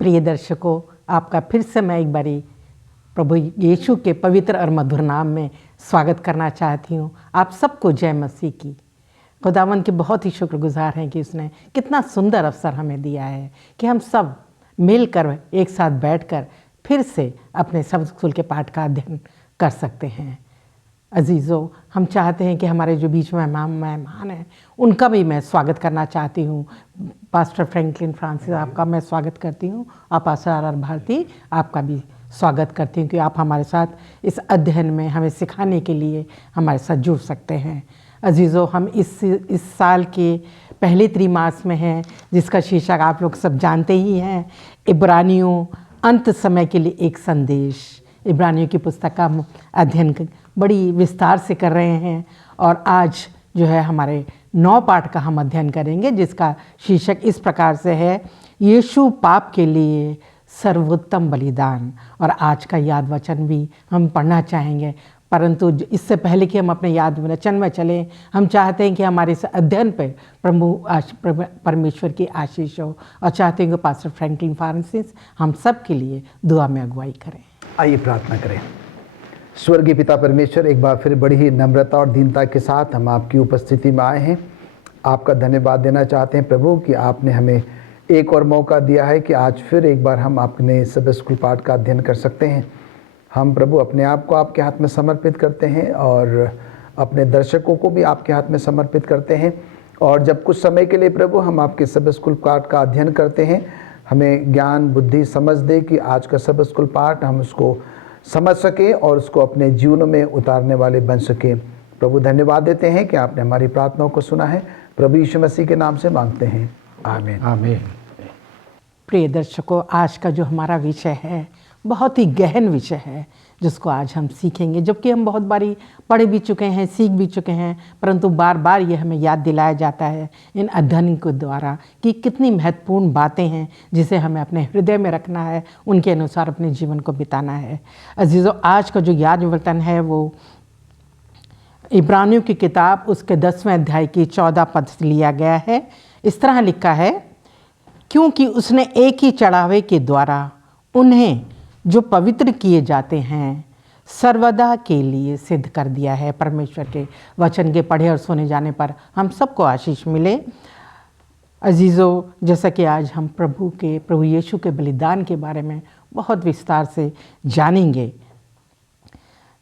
प्रिय दर्शकों, आपका फिर से मैं एक बारी प्रभु यीशु के पवित्र और मधुर नाम में स्वागत करना चाहती हूँ। आप सबको जय मसीह की। खुदावन के बहुत ही शुक्रगुजार हैं कि उसने कितना सुंदर अवसर हमें दिया है कि हम सब मिलकर एक साथ बैठकर फिर से अपने सबद स्कूल के पाठ का अध्ययन कर सकते हैं। अजीज़ों, हम चाहते हैं कि हमारे जो बीच में मेहमान हैं उनका भी मैं स्वागत करना चाहती हूँ। पास्टर फ्रैंकलिन फ्रांसिस, आपका मैं स्वागत करती हूँ। आप पास्टर आर भारती, आपका भी स्वागत करती हूँ कि आप हमारे साथ इस अध्ययन में हमें सिखाने के लिए हमारे साथ जुड़ सकते हैं। अजीज़ों, हम इस साल के पहले त्रिमास में हैं, जिसका शीर्षक आप लोग सब जानते ही हैं, इब्रानियों अंत समय के लिए एक संदेश। इब्रानियों की पुस्तक का अध्ययन बड़ी विस्तार से कर रहे हैं और आज जो है हमारे 9 पाठ का हम अध्ययन करेंगे, जिसका शीर्षक इस प्रकार से है, यीशु पाप के लिए सर्वोत्तम बलिदान। और आज का याद वचन भी हम पढ़ना चाहेंगे, परंतु इससे पहले कि हम अपने याद वचन में चलें, हम चाहते हैं कि हमारे इस अध्ययन पर परमेश्वर की आशीष हो और चाहते हैं कि पास्टर फ्रैंकलिन फ्रांसिस हम सब के लिए दुआ में अगुवाई करें। आइए प्रार्थना करें। स्वर्गीय पिता परमेश्वर, एक बार फिर बड़ी ही नम्रता और दीनता के साथ हम आपकी उपस्थिति में आए हैं। आपका धन्यवाद देना चाहते हैं प्रभु कि आपने हमें एक और मौका दिया है कि आज फिर एक बार हम अपने सबद स्कूल पाठ का अध्ययन कर सकते हैं। हम प्रभु अपने आप को आपके हाथ में समर्पित करते हैं और अपने दर्शकों को भी आपके हाथ में समर्पित करते हैं। और जब कुछ समय के लिए प्रभु हम आपके सबद स्कूल पाठ का अध्ययन करते हैं, हमें ज्ञान बुद्धि समझ दे कि आज का सबद स्कूल पाठ हम उसको समझ सकें और उसको अपने जीवन में उतारने वाले बन सकें। प्रभु धन्यवाद देते हैं कि आपने हमारी प्रार्थनाओं को सुना है। प्रभु यीशु मसीह के नाम से मांगते हैं, आमीन आमीन। प्रिय दर्शकों, आज का जो हमारा विषय है बहुत ही गहन विषय है, जिसको आज हम सीखेंगे। जबकि हम बहुत बारी पढ़ भी चुके हैं, सीख भी चुके हैं, परंतु बार बार ये हमें याद दिलाया जाता है इन अध्ययन के द्वारा कि कितनी महत्वपूर्ण बातें हैं जिसे हमें अपने हृदय में रखना है, उनके अनुसार अपने जीवन को बिताना है। अजीज़ों, आज का जो याद वचन है वो इब्रानियों की किताब उसके 10वें अध्याय की 14 पद से लिया गया है। इस तरह लिखा है, क्योंकि उसने एक ही चढ़ावे के द्वारा उन्हें जो पवित्र किए जाते हैं सर्वदा के लिए सिद्ध कर दिया है। परमेश्वर के वचन के पढ़े और सुने जाने पर हम सबको आशीष मिले। अजीज़ों, जैसा कि आज हम प्रभु यीशु के बलिदान के बारे में बहुत विस्तार से जानेंगे।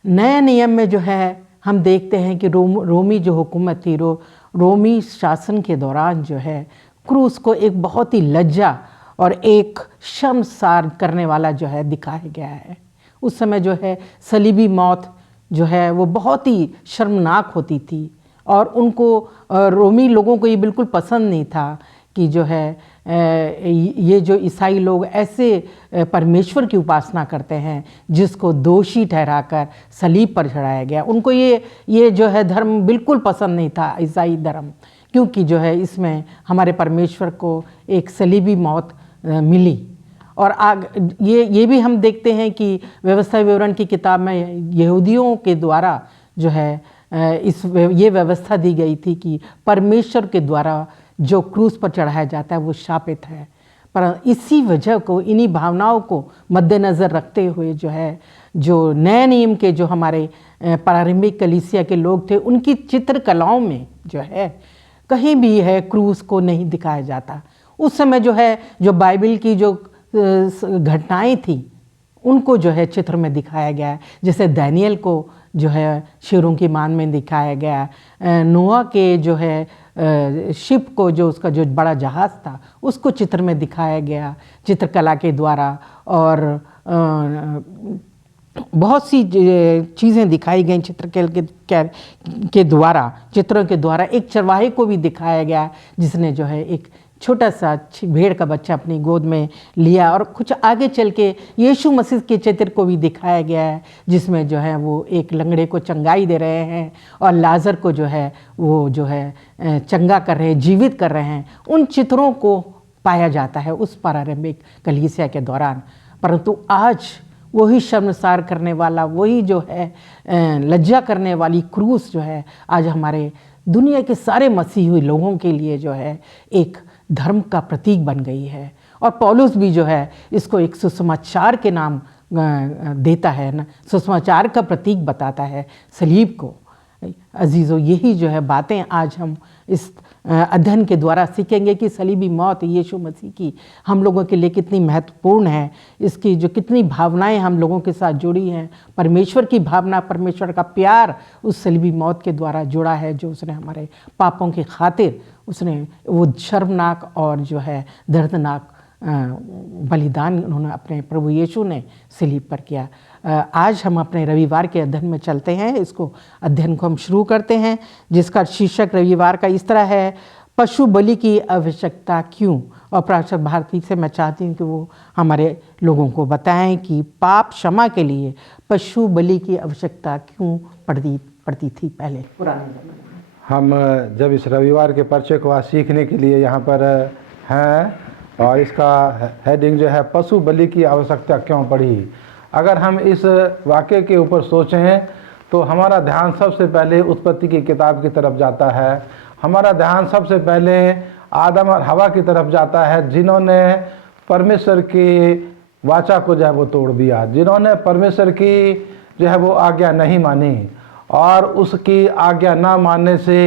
नए नियम में जो है हम देखते हैं कि रोमी जो हुकूमत थी, रोमी शासन के दौरान जो है क्रूस को एक बहुत ही लज्जा और एक शर्मसार करने वाला जो है दिखाया गया है। उस समय जो है सलीबी मौत जो है वो बहुत ही शर्मनाक होती थी और उनको रोमी लोगों को ये बिल्कुल पसंद नहीं था कि जो है ये जो ईसाई लोग ऐसे परमेश्वर की उपासना करते हैं जिसको दोषी ठहराकर सलीब पर चढ़ाया गया। उनको ये जो है धर्म बिल्कुल पसंद नहीं था, ईसाई धर्म, क्योंकि जो है इसमें हमारे परमेश्वर को एक सलीबी मौत मिली। और ये भी हम देखते हैं कि व्यवस्था विवरण की किताब में यहूदियों के द्वारा जो है ये व्यवस्था दी गई थी कि परमेश्वर के द्वारा जो क्रूस पर चढ़ाया जाता है वो शापित है। पर इसी वजह को, इन्हीं भावनाओं को मद्देनज़र रखते हुए जो है जो नए नियम के जो हमारे प्रारंभिक कलीसिया के लोग थे, उनकी चित्रकलाओं में जो है कहीं भी है क्रूस को नहीं दिखाया जाता। उस समय जो है जो बाइबल की जो घटनाएं थी उनको जो है चित्र में दिखाया गया है। जैसे दानियल को जो है शेरों की मान में दिखाया गया, नोआ के जो है शिप को, जो उसका जो बड़ा जहाज़ था, उसको चित्र में दिखाया गया चित्रकला के द्वारा। और बहुत सी चीज़ें दिखाई गई के द्वारा, चित्रों के द्वारा। एक चरवाहे को भी दिखाया गया जिसने जो है एक छोटा सा भेड़ का बच्चा अपनी गोद में लिया। और कुछ आगे चल के यीशु मसीह के चित्र को भी दिखाया गया है जिसमें जो है वो एक लंगड़े को चंगाई दे रहे हैं और लाजर को जो है वो जो है चंगा कर रहे हैं, जीवित कर रहे हैं। उन चित्रों को पाया जाता है उस प्रारंभिक कलीसिया के दौरान। परंतु आज वही शर्मसार करने वाला, वही जो है लज्जा करने वाली क्रूस जो है आज हमारे दुनिया के सारे मसीही लोगों के लिए जो है एक धर्म का प्रतीक बन गई है। और पौलुस भी जो है इसको एक सुसमाचार के नाम देता है ना, सुसमाचार का प्रतीक बताता है सलीब को। अजीज़ों, यही जो है बातें आज हम इस अध्ययन के द्वारा सीखेंगे कि सलीबी मौत यीशु मसीह की हम लोगों के लिए कितनी महत्वपूर्ण है, इसकी जो कितनी भावनाएं हम लोगों के साथ जुड़ी हैं, परमेश्वर की भावना, परमेश्वर का प्यार उस सलीबी मौत के द्वारा जुड़ा है, जो उसने हमारे पापों की खातिर उसने वो शर्मनाक और जो है दर्दनाक बलिदान उन्होंने अपने प्रभु यीशु ने सलीब पर किया। आज हम अपने रविवार के अध्ययन में चलते हैं। इसको अध्ययन को हम शुरू करते हैं, जिसका शीर्षक रविवार का इस तरह है, पशु बलि की आवश्यकता क्यों। और प्राचार्य भारती से मैं चाहती हूँ कि वो हमारे लोगों को बताएं कि पाप क्षमा के लिए पशु बलि की आवश्यकता क्यों पड़ती थी पहले पुराने ज़माने में। हम जब इस रविवार के परिचय को आज सीखने के लिए यहाँ पर हैं, और इसका हेडिंग जो है पशु बलि की आवश्यकता क्यों पड़ी। अगर हम इस वाक्य के ऊपर सोचें तो हमारा ध्यान सबसे पहले उत्पत्ति की किताब की तरफ जाता है। हमारा ध्यान सबसे पहले आदम और हवा की तरफ जाता है, जिन्होंने परमेश्वर की वाचा को जो है वो तोड़ दिया, जिन्होंने परमेश्वर की जो है वो आज्ञा नहीं मानी, और उसकी आज्ञा ना मानने से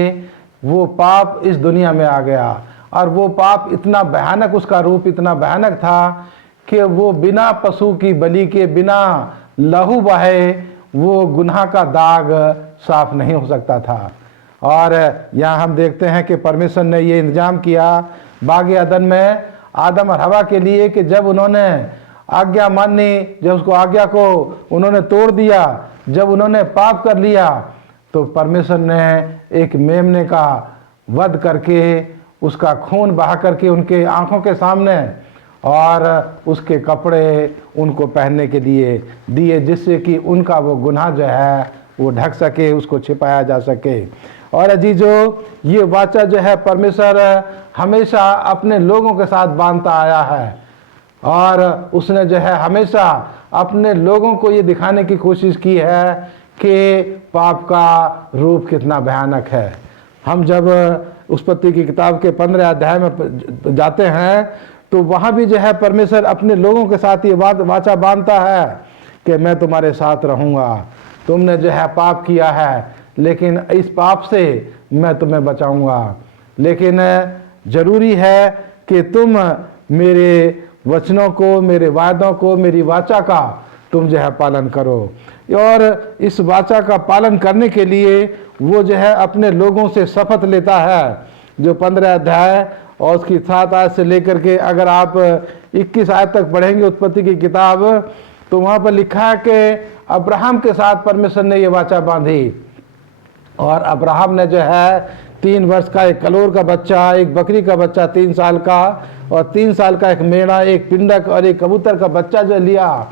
वो पाप इस दुनिया में आ गया। और वो पाप इतना भयानक, उसका रूप इतना भयानक था कि वो बिना पशु की बलि के, बिना लहू बहे वो गुनाह का दाग साफ नहीं हो सकता था। और यहाँ हम देखते हैं कि परमेश्वर ने ये इंतजाम किया बाग अदन में आदम और हवा के लिए कि जब उन्होंने आज्ञा मानी, जब उसको आज्ञा को उन्होंने तोड़ दिया, जब उन्होंने पाप कर लिया, तो परमेश्वर ने एक मेमने का वध करके उसका खून बहा करके उनके आंखों के सामने, और उसके कपड़े उनको पहनने के लिए दिए, जिससे कि उनका वो गुनाह जो है वो ढक सके, उसको छिपाया जा सके। और अजीजों, ये वाचा जो है परमेश्वर हमेशा अपने लोगों के साथ बांधता आया है, और उसने जो है हमेशा अपने लोगों को ये दिखाने की कोशिश की है कि पाप का रूप कितना भयानक है। हम जब उत्पत्ति की किताब के 15 अध्याय में जाते हैं तो वहाँ भी जो है परमेश्वर अपने लोगों के साथ ये वाचा बांधता है कि मैं तुम्हारे साथ रहूँगा, तुमने जो है पाप किया है, लेकिन इस पाप से मैं तुम्हें बचाऊँगा, लेकिन ज़रूरी है कि तुम मेरे वचनों को, मेरे वादों को, मेरी वाचा का तुम जो है पालन करो। और इस वाचा का पालन करने के लिए वो जो है अपने लोगों से शपथ लेता है, जो 15 अध्याय और उसकी 7 आयत से लेकर के अगर आप 21 आयत तक पढ़ेंगे उत्पत्ति की किताब, तो वहाँ पर लिखा है कि अब्राहम के साथ परमेश्वर ने ये वाचा बांधी, और अब्राहम ने जो है 3 वर्ष का एक कलोर का बच्चा, एक बकरी का बच्चा 3 साल का, और 3 साल का एक मेढ़ा, एक पिंडक और एक कबूतर का बच्चा जो लिया,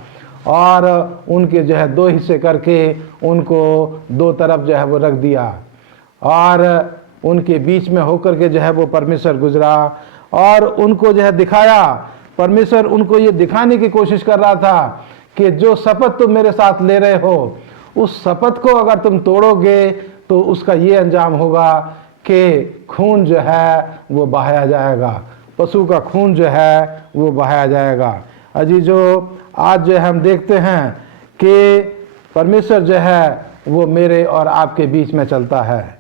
और उनके जो है 2 हिस्से करके उनको 2 तरफ जो है वो रख दिया, और उनके बीच में होकर के जो है वो परमेश्वर गुजरा, और उनको जो है दिखाया। परमेश्वर उनको ये दिखाने की कोशिश कर रहा था कि जो शपथ तुम मेरे साथ ले रहे हो, उस शपथ को अगर तुम तोड़ोगे तो उसका ये अंजाम होगा कि खून जो है वो बहाया जाएगा, पशु का खून जो है वो बहाया जाएगा। अजीजों, आज जो हम देखते हैं कि परमेश्वर जो है वो मेरे और आपके बीच में चलता है।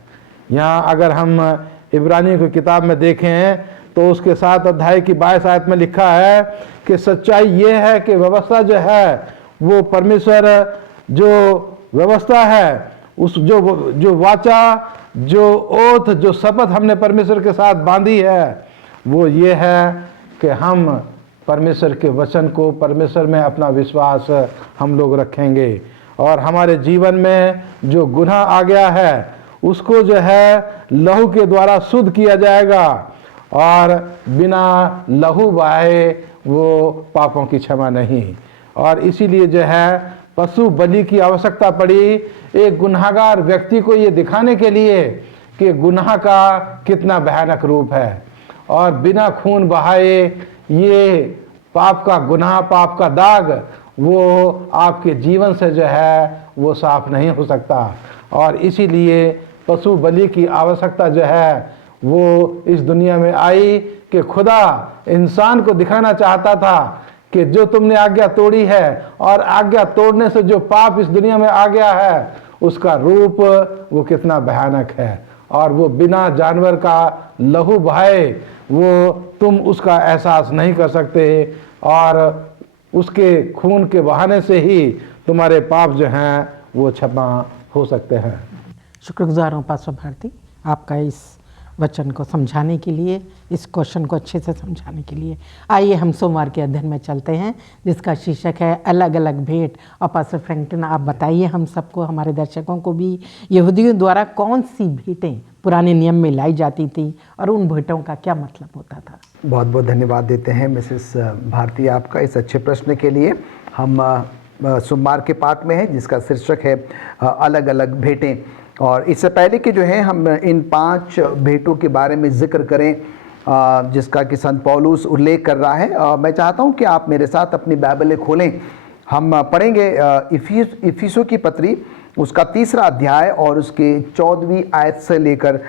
यहाँ अगर हम इब्रानियों की किताब में देखें तो उसके 7 अध्याय की 22 आयत में लिखा है कि सच्चाई ये है कि व्यवस्था जो है वो परमेश्वर जो व्यवस्था है, उस जो वाचा, जो ओथ, जो शपथ हमने परमेश्वर के साथ बांधी है, वो ये है कि हम परमेश्वर के वचन को, परमेश्वर में अपना विश्वास हम लोग रखेंगे, और हमारे जीवन में जो गुनाह आ गया है उसको जो है लहू के द्वारा शुद्ध किया जाएगा, और बिना लहू बहाए वो पापों की क्षमा नहीं। और इसीलिए जो है पशु बलि की आवश्यकता पड़ी, एक गुनाहगार व्यक्ति को ये दिखाने के लिए कि गुनाह का कितना भयानक रूप है, और बिना खून बहाए ये पाप का गुनाह, पाप का दाग वो आपके जीवन से जो है वो साफ नहीं हो सकता। और इसीलिए पशु बलि की आवश्यकता जो है वो इस दुनिया में आई कि खुदा इंसान को दिखाना चाहता था कि जो तुमने आज्ञा तोड़ी है और आज्ञा तोड़ने से जो पाप इस दुनिया में आ गया है उसका रूप वो कितना भयानक है, और वो बिना जानवर का लहू बहाए वो तुम उसका एहसास नहीं कर सकते, और उसके खून के बहाने से ही तुम्हारे पाप जो हैं वो क्षमा हो सकते हैं। शुक्रगुजार हूँ पास्टर भारती आपका इस वचन को समझाने के लिए, इस क्वेश्चन को अच्छे से समझाने के लिए। आइए हम सोमवार के अध्ययन में चलते हैं जिसका शीर्षक है अलग अलग भेंट। और पास्टर फ्रैंकलिन आप बताइए हम सबको, हमारे दर्शकों को भी, यहूदियों द्वारा कौन सी भेंटें पुराने नियम में लाई जाती थी और उन भेंटों का क्या मतलब होता था। बहुत बहुत धन्यवाद देते हैं मिसेस भारती आपका इस अच्छे प्रश्न के लिए। हम सोमवार के पाठ में हैं जिसका शीर्षक है अलग अलग भेंटें। और इससे पहले कि जो है हम इन 5 भेंटों के बारे में जिक्र करें जिसका कि संत पौलुस उल्लेख कर रहा है, मैं चाहता हूं कि आप मेरे साथ अपनी बाइबलें खोलें। हम पढ़ेंगे इफिसों की पत्री उसका 3रा अध्याय और उसके 14वीं आयत से लेकर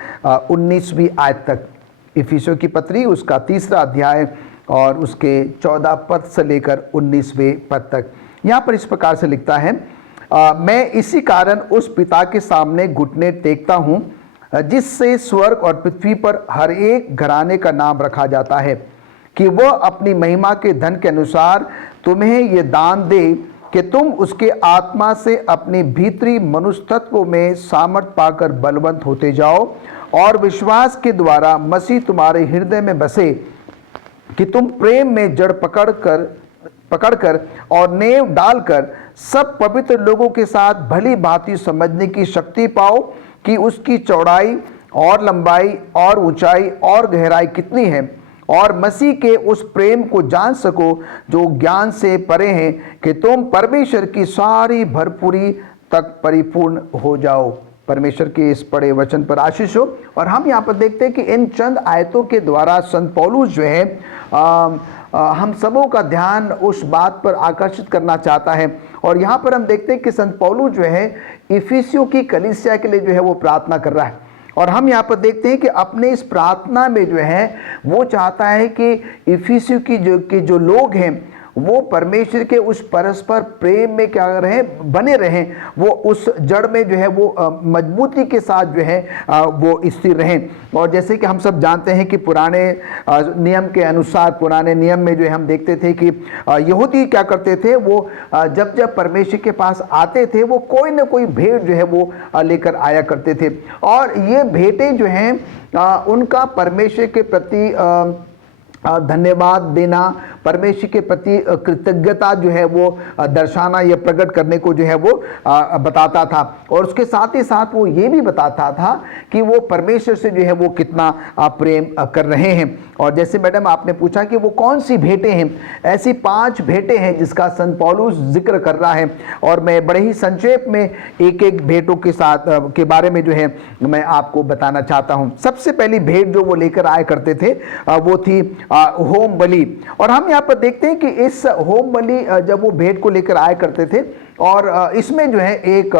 19वीं आयत तक। इफिसों की पत्री उसका 3रा अध्याय और उसके 14 पद से लेकर 19वें पद तक। यहाँ पर इस प्रकार से लिखता है, मैं इसी कारण उस पिता के सामने घुटने टेकता हूँ जिससे स्वर्ग और पृथ्वी पर हर एक घराने का नाम रखा जाता है, कि वह अपनी महिमा के धन के अनुसार तुम्हें ये दान दे कि तुम उसके आत्मा से अपने भीतरी मनुष्य तत्वों में सामर्थ पाकर बलवंत होते जाओ, और विश्वास के द्वारा मसीह तुम्हारे हृदय में बसे, कि तुम प्रेम में जड़ पकड़कर और नेव डालकर सब पवित्र लोगों के साथ भली भांति समझने की शक्ति पाओ कि उसकी चौड़ाई और लंबाई और ऊंचाई और गहराई कितनी है, और मसीह के उस प्रेम को जान सको जो ज्ञान से परे है, कि तुम परमेश्वर की सारी भरपूरी तक परिपूर्ण हो जाओ। परमेश्वर के इस पढ़े वचन पर आशीष हो। और हम यहाँ पर देखते हैं कि इन चंद आयतों के द्वारा संत पौलुस जो है हम सबों का ध्यान उस बात पर आकर्षित करना चाहता है। और यहाँ पर हम देखते हैं कि संत पौलुस जो है इफिसियों की कलीसिया के लिए जो है वो प्रार्थना कर रहा है। और हम यहाँ पर देखते हैं कि अपने इस प्रार्थना में जो है वो चाहता है कि इफिसियों की जो लोग हैं वो परमेश्वर के उस परस्पर प्रेम में क्या रहें, बने रहें, वो उस जड़ में जो है वो मजबूती के साथ जो है वो स्थिर रहें। और जैसे कि हम सब जानते हैं कि पुराने नियम के अनुसार, पुराने नियम में जो है हम देखते थे कि यहूदी क्या करते थे, वो जब जब परमेश्वर के पास आते थे वो कोई ना कोई भेंट जो है वो लेकर आया करते थे। और ये भेंटें जो हैं उनका परमेश्वर के प्रति धन्यवाद देना, परमेश्वर के प्रति कृतज्ञता जो है वो दर्शाना या प्रकट करने को जो है वो बताता था। और उसके साथ ही साथ वो ये भी बताता था कि वो परमेश्वर से जो है वो कितना प्रेम कर रहे हैं। और जैसे मैडम आपने पूछा कि वो कौन सी भेंटें हैं, ऐसी 5 भेंटें हैं जिसका संत पौलुस जिक्र कर रहा है। और मैं बड़े ही संक्षेप में एक एक भेंटों के साथ के बारे में जो है मैं आपको बताना चाहता हूँ। सबसे पहली भेंट जो वो लेकर आया करते थे वो थी होम बलि। और हम यहाँ पर देखते हैं कि इस होम बलि जब वो भेंट को लेकर आया करते थे और इसमें जो है एक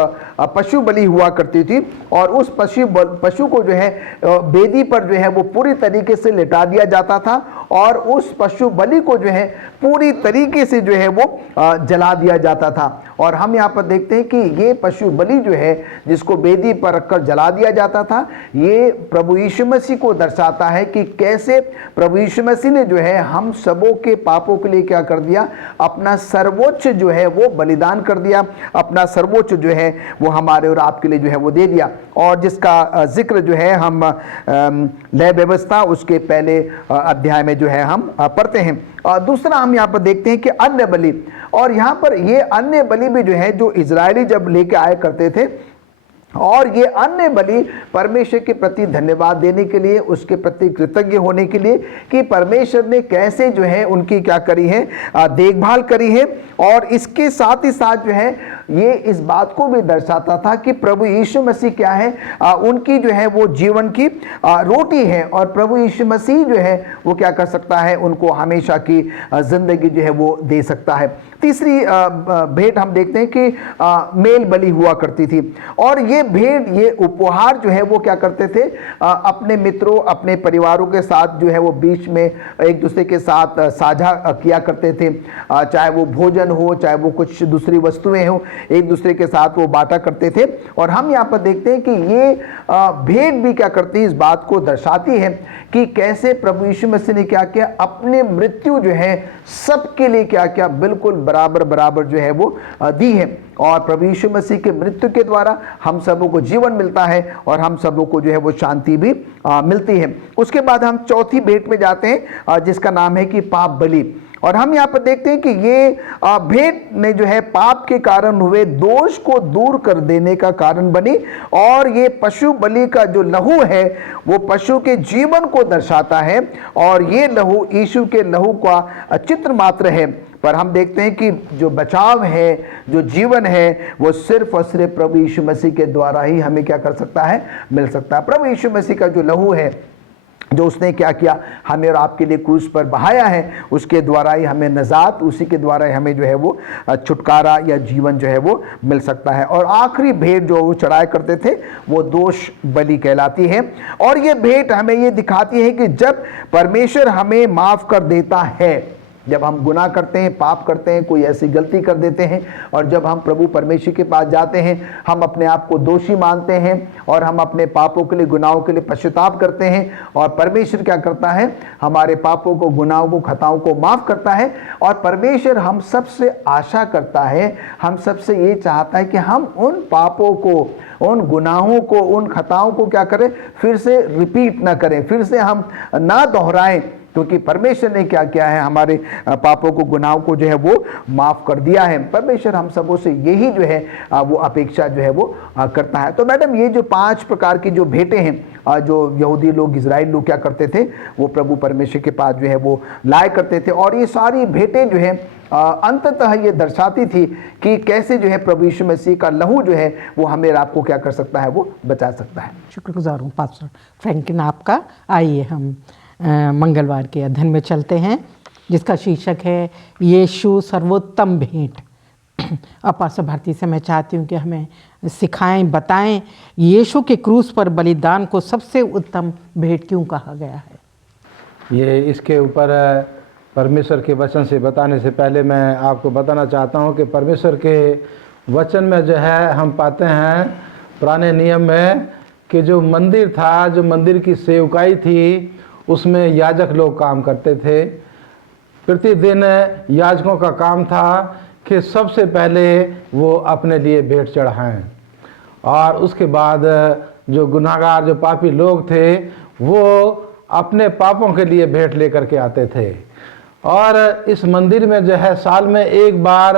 पशु बलि हुआ करती थी, और उस पशु को जो है वेदी पर जो है वो पूरी तरीके से लिटा दिया जाता था, और उस पशु बलि को जो है पूरी तरीके से जो है वो जला दिया जाता था। और हम यहाँ पर देखते हैं कि ये पशु बलि जो है जिसको वेदी पर रखकर जला दिया जाता था, ये प्रभु यीशु मसीह को दर्शाता है कि कैसे प्रभु यीशु मसीह ने जो है हम सबों के पापों के लिए क्या कर दिया, अपना सर्वोच्च जो है वो बलिदान कर दिया, अपना सर्वोच्च जो है वो हमारे और आपके लिए जो है वो दे दिया। और जिसका जिक्र जो है हम लय व्यवस्था उसके पहले अध्याय में जो है हम पढ़ते हैं। और दूसरा हम यहाँ पर देखते हैं कि अन्य बलि, और यहाँ पर ये अन्य बलि भी जो है जो इजरायली जब लेके आया करते थे, और ये अन्य बलि परमेश्वर के प्रति धन्यवाद देने के लिए, उसके प्रति कृतज्ञ होने के लिए कि परमेश्वर ने कैसे जो है उनकी क्या करी है, देखभाल करी है। और इसके साथ ही साथ जो है ये इस बात को भी दर्शाता था कि प्रभु यीशु मसीह क्या है, उनकी जो है वो जीवन की रोटी है, और प्रभु यीशु मसीह जो है वो क्या कर सकता है, उनको हमेशा की जिंदगी जो है वो दे सकता है। तीसरी भेंट हम देखते हैं कि मेल बलि हुआ करती थी, और ये भेंट, ये उपहार जो है वो क्या करते थे, अपने मित्रों, अपने परिवारों के साथ जो है वो बीच में एक दूसरे के साथ साझा किया करते थे, चाहे वो भोजन हो, चाहे वो कुछ दूसरी वस्तुएं हो, एक दूसरे के साथ वो बांटा करते थे। और हम यहाँ पर देखते हैं कि ये भेंट भी क्या करती है, इस बात को दर्शाती है कि कैसे प्रभु यीशु मसीह ने क्या किया, अपने मृत्यु जो है सबके लिए क्या किया, बिल्कुल बराबर बराबर जो है वो दी है। और प्रभु यीशु मसीह के मृत्यु के द्वारा हम सबों को जीवन मिलता है, और हम सबों को जो है वो शांति भी मिलती है। उसके बाद हम चौथी भेंट में जाते हैं, जिसका नाम है कि पाप बलि। और हम यहाँ पर देखते हैं कि ये भेंट ने जो है पाप के कारण हुए दोष को दूर कर देने का कारण बनी, और ये पशु बलि का जो लहू है वो पशु के जीवन को दर्शाता है, और ये लहू यीशु के लहू का चित्र मात्र है। पर हम देखते हैं कि जो बचाव है, जो जीवन है, वो सिर्फ और सिर्फ प्रभु यीशु मसीह के द्वारा ही हमें क्या कर सकता है, मिल सकता है। प्रभु यीशु मसीह का जो लहू है, जो उसने क्या किया, हमें और आपके लिए क्रूस पर बहाया है, उसके द्वारा ही हमें नजात, उसी के द्वारा ही हमें जो है वो छुटकारा या जीवन जो है वो मिल सकता है। और आखिरी भेंट जो वो चढ़ाया करते थे वो दोष बलि कहलाती है। और ये भेंट हमें ये दिखाती है कि जब परमेश्वर हमें माफ कर देता है, जब हम गुनाह करते हैं, पाप करते हैं, कोई ऐसी गलती कर देते हैं, और जब हम प्रभु परमेश्वर के पास जाते हैं, हम अपने आप को दोषी मानते हैं, और हम अपने पापों के लिए, गुनाहों के लिए पश्चाताप करते हैं, और परमेश्वर क्या करता है, हमारे पापों को, गुनाहों को, खताओं को माफ करता है। और परमेश्वर हम सबसे आशा करता है, हम सबसे ये चाहता है कि हम उन पापों को, उन गुनाहों को, उन खताओं को क्या करें, फिर से रिपीट ना करें, फिर से हम ना दोहराएं, क्योंकि परमेश्वर ने क्या किया है, हमारे पापों को, गुनाहों को जो है वो माफ कर दिया है। परमेश्वर हम सबों से यही जो है वो अपेक्षा जो है वो करता है। तो मैडम, ये जो 5 प्रकार की जो भेंटें हैं, जो यहूदी लोग, इजराइल लोग क्या करते थे, वो प्रभु परमेश्वर के पास जो है वो लाया करते थे। और ये सारी भेंटें जो है अंततः ये दर्शाती थी कि कैसे जो है प्रभु यीशु मसीह का लहू जो है वो हमें और आपको क्या कर सकता है, वो बचा सकता है। शुक्रगुजार हूँ पास्टर फ्रैंकलिन आपका। आइए हम मंगलवार के अध्ययन में चलते हैं, जिसका शीर्षक है यीशु सर्वोत्तम भेंट। अब पास्टर भारती से मैं चाहती हूँ कि हमें सिखाएं, बताएं यीशु के क्रूस पर बलिदान को सबसे उत्तम भेंट क्यों कहा गया है। ये इसके ऊपर परमेश्वर के वचन से बताने से पहले मैं आपको बताना चाहता हूँ कि परमेश्वर के वचन में जो है हम पाते हैं पुराने नियम में कि जो मंदिर था, जो मंदिर की सेवकाई थी, उसमें याजक लोग काम करते थे। प्रतिदिन याजकों का काम था कि सबसे पहले वो अपने लिए भेंट चढ़ाएं, और उसके बाद जो गुनाहगार, जो पापी लोग थे, वो अपने पापों के लिए भेंट लेकर के आते थे। और इस मंदिर में जो है साल में एक बार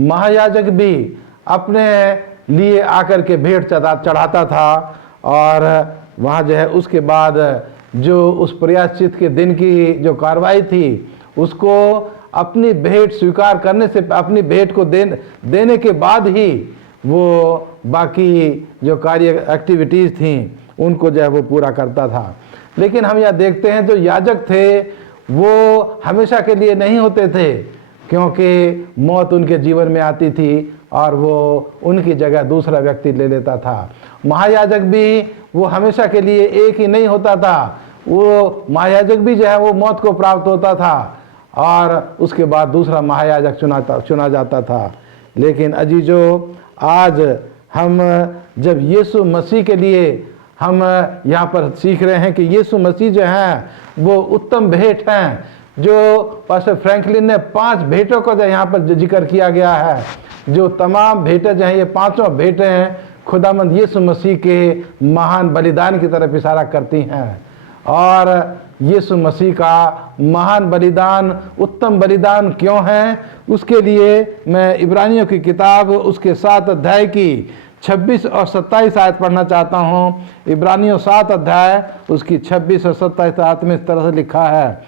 महायाजक भी अपने लिए आकर के भेंट चढ़ाता था, और वहाँ जो है उसके बाद जो उस प्रायश्चित के दिन की जो कार्रवाई थी, उसको अपनी भेंट स्वीकार करने से, अपनी भेंट को देने के बाद ही वो बाकी जो कार्य एक्टिविटीज़ थी उनको जो है वो पूरा करता था। लेकिन हम यहाँ देखते हैं जो याजक थे वो हमेशा के लिए नहीं होते थे, क्योंकि मौत उनके जीवन में आती थी और वो उनकी जगह दूसरा व्यक्ति ले लेता था। महायाजक भी वो हमेशा के लिए एक ही नहीं होता था, वो महायाजक भी जो है वो मौत को प्राप्त होता था और उसके बाद दूसरा महायाजक चुना जाता था। लेकिन अजीजों, आज हम जब यीशु मसीह के लिए हम यहाँ पर सीख रहे हैं कि यीशु मसीह जो हैं वो उत्तम भेंट हैं, जो पास्टर फ्रैंकलिन ने 5 भेंटों का जो यहाँ पर जिक्र किया गया है, जो तमाम भेंटें जो हैं, ये 5 भेंटें हैं खुदामंद यीशु मसीह के महान बलिदान की तरफ इशारा करती हैं। और यीशु मसीह का महान बलिदान उत्तम बलिदान क्यों है, उसके लिए मैं इब्रानियों की किताब उसके 7 अध्याय की 26 और 27 आयत पढ़ना चाहता हूँ। इब्रानियों 7 अध्याय उसकी 26 और 27 आयत में इस तरह से लिखा है,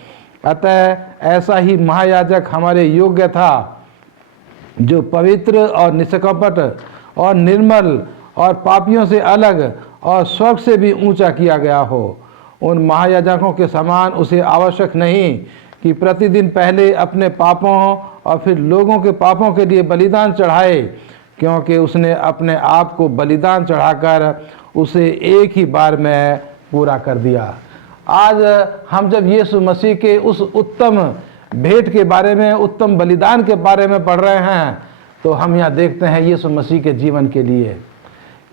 अतः ऐसा ही महायाजक हमारे योग्य था जो पवित्र और निष्कपट और निर्मल और पापियों से अलग और स्वर्ग से भी ऊंचा किया गया हो। उन महायाजकों के समान उसे आवश्यक नहीं कि प्रतिदिन पहले अपने पापों और फिर लोगों के पापों के लिए बलिदान चढ़ाए, क्योंकि उसने अपने आप को बलिदान चढ़ाकर उसे एक ही बार में पूरा कर दिया। आज हम जब यीशु मसीह के उस उत्तम भेंट के बारे में, उत्तम बलिदान के बारे में पढ़ रहे हैं, तो हम यहाँ देखते हैं यीशु मसीह के जीवन के लिए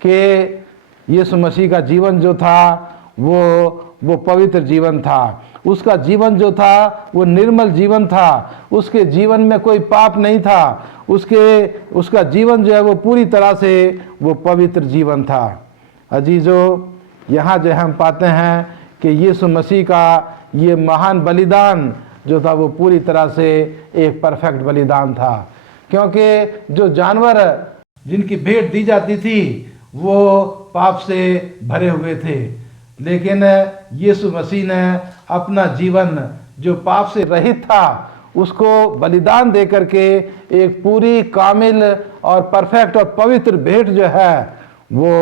कि यीशु मसीह का जीवन जो था वो पवित्र जीवन था। उसका जीवन जो था वो निर्मल जीवन था। उसके जीवन में कोई पाप नहीं था। उसका जीवन जो है वो पूरी तरह से वो पवित्र जीवन था। अजीजों, यहाँ जो हम पाते हैं कि यीशु मसीह का ये महान बलिदान जो था वो पूरी तरह से एक परफेक्ट बलिदान था, क्योंकि जो जानवर जिनकी भेंट दी जाती थी वो पाप से भरे हुए थे, लेकिन यीशु मसीह ने अपना जीवन जो पाप से रहित था उसको बलिदान दे करके एक पूरी कामिल और परफेक्ट और पवित्र भेंट जो है वो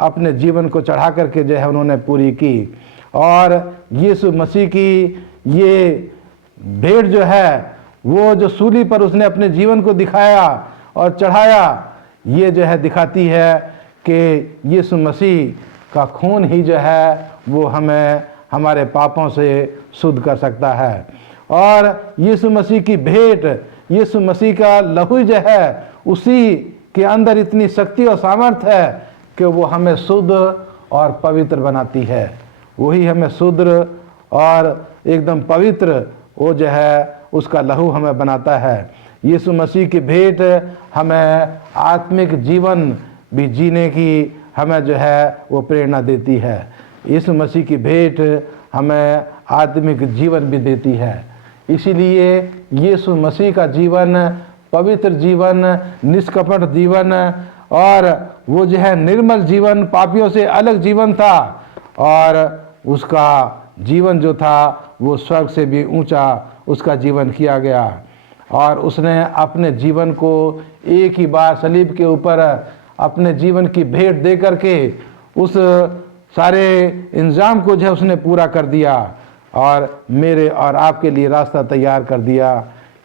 अपने जीवन को चढ़ा करके जो है उन्होंने पूरी की। और यीशु मसीह की ये भेंट जो है वो जो सूली पर उसने अपने जीवन को दिखाया और चढ़ाया, ये जो है दिखाती है कि यीशु मसीह का खून ही जो है वो हमें हमारे पापों से शुद्ध कर सकता है। और यीशु मसीह की भेंट, यीशु मसीह का लहू जो है उसी के अंदर इतनी शक्ति और सामर्थ्य है कि वो हमें शुद्ध और पवित्र बनाती है। वही हमें शुद्ध और एकदम पवित्र वो जो है उसका लहू हमें बनाता है। यीशु मसीह की भेंट हमें आत्मिक जीवन भी जीने की हमें जो है वो प्रेरणा देती है। यीशु मसीह की भेंट हमें आत्मिक जीवन भी देती है। इसीलिए यीशु मसीह का जीवन पवित्र जीवन, निष्कपट जीवन और वो जो है निर्मल जीवन, पापियों से अलग जीवन था, और उसका जीवन जो था वो स्वर्ग से भी ऊंचा उसका जीवन किया गया। और उसने अपने जीवन को एक ही बार सलीब के ऊपर अपने जीवन की भेंट दे करके उस सारे इंजाम को जो है उसने पूरा कर दिया और मेरे और आपके लिए रास्ता तैयार कर दिया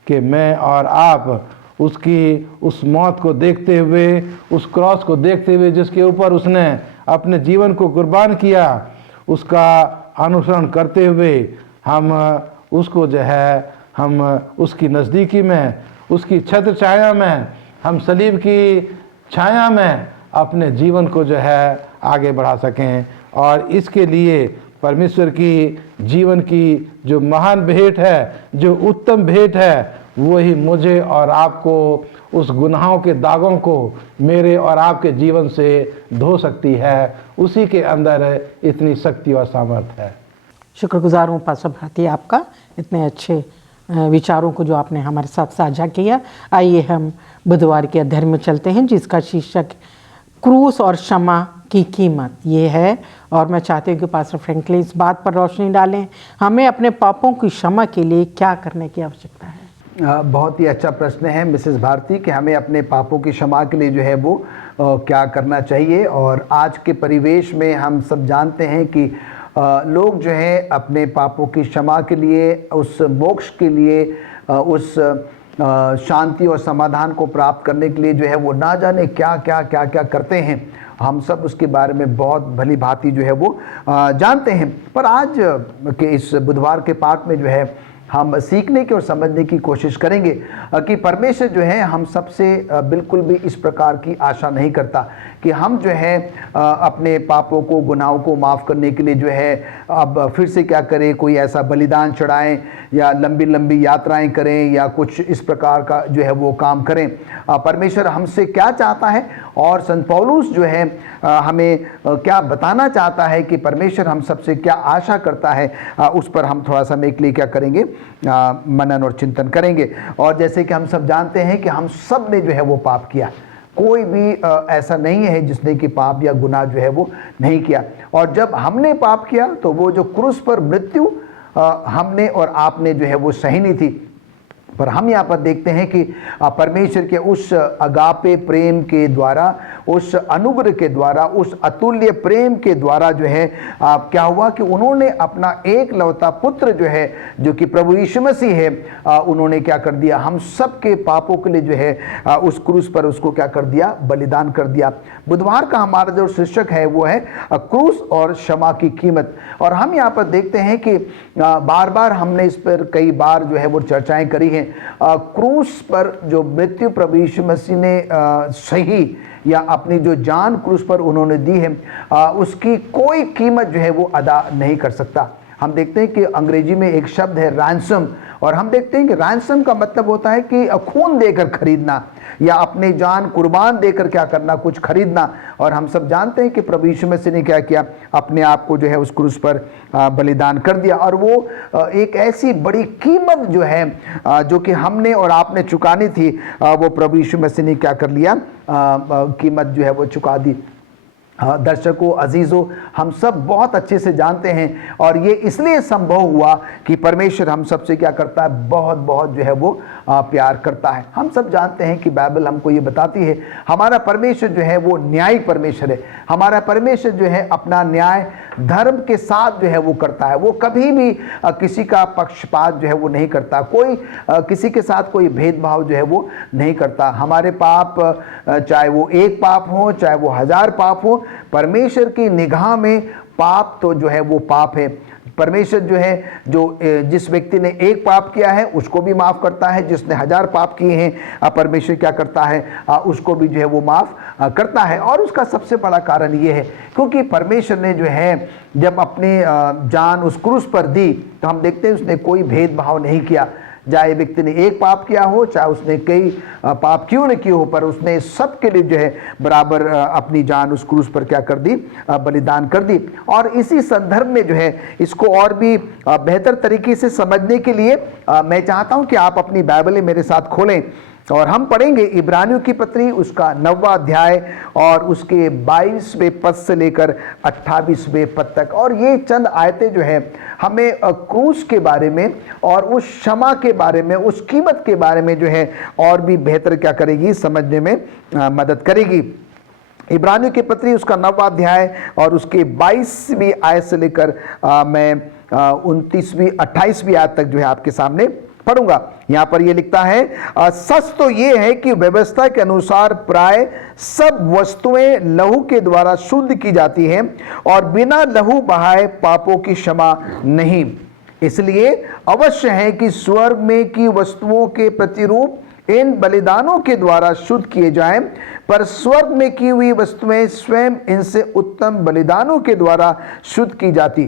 कि मैं और आप उसकी उस मौत को देखते हुए, उस क्रॉस को देखते हुए जिसके ऊपर उसने अपने जीवन को कुर्बान किया, उसका अनुसरण करते हुए हम उसको जो है हम उसकी नज़दीकी में, उसकी छत्र छाया में, हम सलीब की छाया में अपने जीवन को जो है आगे बढ़ा सकें। और इसके लिए परमेश्वर की जीवन की जो महान भेंट है, जो उत्तम भेंट है, वही मुझे और आपको उस गुनाहों के दागों को मेरे और आपके जीवन से धो सकती है। उसी के अंदर इतनी शक्ति और सामर्थ्य है। शुक्रगुजार हूँ पास्टर भारती आपका, इतने अच्छे विचारों को जो आपने हमारे साथ साझा किया। आइए हम बुधवार के अध्याय में चलते हैं जिसका शीर्षक क्रूस और क्षमा की कीमत ये है। और मैं चाहती हूँ कि पास्टर फ्रैंकलिन इस बात पर रोशनी डालें, हमें अपने पापों की क्षमा के लिए क्या करने की आवश्यकता है। बहुत ही अच्छा प्रश्न है मिसेस भारती कि हमें अपने पापों की क्षमा के लिए जो है वो क्या करना चाहिए। और आज के परिवेश में हम सब जानते हैं कि लोग जो है अपने पापों की क्षमा के लिए, उस मोक्ष के लिए, उस शांति और समाधान को प्राप्त करने के लिए जो है वो ना जाने क्या क्या क्या क्या करते हैं। हम सब उसके बारे में बहुत भली भांति जो है वो जानते हैं। पर आज के इस बुधवार के पाठ में जो है हम सीखने की और समझने की कोशिश करेंगे कि परमेश्वर जो है हम सबसे बिल्कुल भी इस प्रकार की आशा नहीं करता कि हम जो है अपने पापों को, गुनाहों को माफ़ करने के लिए जो है अब फिर से क्या करें, कोई ऐसा बलिदान चढ़ाएं या लंबी लंबी यात्राएं करें या कुछ इस प्रकार का जो है वो काम करें। परमेश्वर हमसे क्या चाहता है और संत पौलुस जो है हमें क्या बताना चाहता है कि परमेश्वर हम सबसे क्या आशा करता है, उस पर हम थोड़ा समय के लिए क्या करेंगे, मनन और चिंतन करेंगे। और जैसे कि हम सब जानते हैं कि हम सब ने जो है वो पाप किया, कोई भी ऐसा नहीं है जिसने कि पाप या गुनाह जो है वो नहीं किया। और जब हमने पाप किया तो वो जो क्रूस पर मृत्यु हमने और आपने जो है वो सहनी थी, पर हम यहाँ पर देखते हैं कि परमेश्वर के उस अगापे प्रेम के द्वारा, उस अनुग्रह के द्वारा, उस अतुल्य प्रेम के द्वारा जो है क्या हुआ कि उन्होंने अपना एक लौता पुत्र जो है, जो कि प्रभु यीशु मसीह है, उन्होंने क्या कर दिया, हम सब के पापों के लिए जो है उस क्रूस पर उसको क्या कर दिया, बलिदान कर दिया। बुधवार का हमारा जो शीर्षक है वो है क्रूस और क्षमा की कीमत। और हम यहाँ पर देखते हैं कि बार बार हमने इस पर कई बार जो है वो चर्चाएं करी हैं। क्रूस पर जो मृत्यु प्रभु यीशु मसीह ने सही या अपनी जो जान क्रूस पर उन्होंने दी है, उसकी कोई कीमत जो है वो अदा नहीं कर सकता। हम देखते हैं कि अंग्रेजी में एक शब्द है रैंसम, और हम देखते हैं कि रैंसम का मतलब होता है कि खून देकर खरीदना या अपनी जान कुर्बान देकर क्या करना, कुछ खरीदना। और हम सब जानते हैं कि प्रभु यीशु मसीह ने क्या किया, अपने आप को जो है उस क्रूस पर बलिदान कर दिया। और वो एक ऐसी बड़ी कीमत जो है जो कि हमने और आपने चुकानी थी, वो प्रभु यीशु मसीह ने क्या कर लिया, कीमत जो है वो चुका दी। दर्शकों, अजीज़ों, हम सब बहुत अच्छे से जानते हैं, और ये इसलिए संभव हुआ कि परमेश्वर हम सबसे क्या करता है, बहुत बहुत जो है वो प्यार करता है। हम सब जानते हैं कि बाइबल हमको ये बताती है, हमारा परमेश्वर जो है वो न्यायिक परमेश्वर है। हमारा परमेश्वर जो है अपना न्याय धर्म के साथ जो है वो करता है। वो कभी भी किसी का पक्षपात जो है वो नहीं करता, कोई किसी के साथ कोई भेदभाव जो है वो नहीं करता। हमारे पाप, चाहे वो एक पाप हो, चाहे वो 1000 पाप हो, परमेश्वर की निगाह में पाप तो जो है वो पाप है। परमेश्वर जो है, जो जिस व्यक्ति ने एक पाप किया है उसको भी माफ़ करता है, जिसने 1000 पाप किए हैं परमेश्वर क्या करता है, उसको भी जो है वो माफ़ करता है। और उसका सबसे बड़ा कारण ये है क्योंकि परमेश्वर ने जो है जब अपनी जान उस क्रूस पर दी, तो हम देखते हैं उसने कोई भेदभाव नहीं किया। चाहे व्यक्ति ने एक पाप किया हो, चाहे उसने कई पाप क्यों न किए हो, पर उसने सबके लिए जो है बराबर अपनी जान उस क्रूस पर क्या कर दी, बलिदान कर दी। और इसी संदर्भ में जो है इसको और भी बेहतर तरीके से समझने के लिए मैं चाहता हूं कि आप अपनी बाइबलें मेरे साथ खोलें और हम पढ़ेंगे इब्रानियों की पत्री, उसका 9वां अध्याय और उसके 22वें पद से लेकर 28वें पद तक। और ये चंद आयतें जो है हमें क्रूस के बारे में और उस क्षमा के बारे में, उस कीमत के बारे में जो है और भी बेहतर क्या करेगी, समझने में मदद करेगी। इब्रानियों की पत्री उसका 9वां अध्याय और उसके 22वीं आयत से लेकर मैं 29वीं 28वीं आयत तक जो है आपके सामने पढ़ूंगा। यहां पर यह लिखता है, सच तो यह है कि व्यवस्था के अनुसार प्राय सब वस्तुएं लहू के द्वारा शुद्ध की जाती हैं और बिना लहू बहाए पापों की क्षमा नहीं। इसलिए अवश्य है कि स्वर्ग में की वस्तुओं के प्रतिरूप इन बलिदानों के द्वारा शुद्ध किए जाएं, पर स्वर्ग में की हुई वस्तुएं स्वयं इनसे उत्तम बलिदानों के द्वारा शुद्ध की जाती,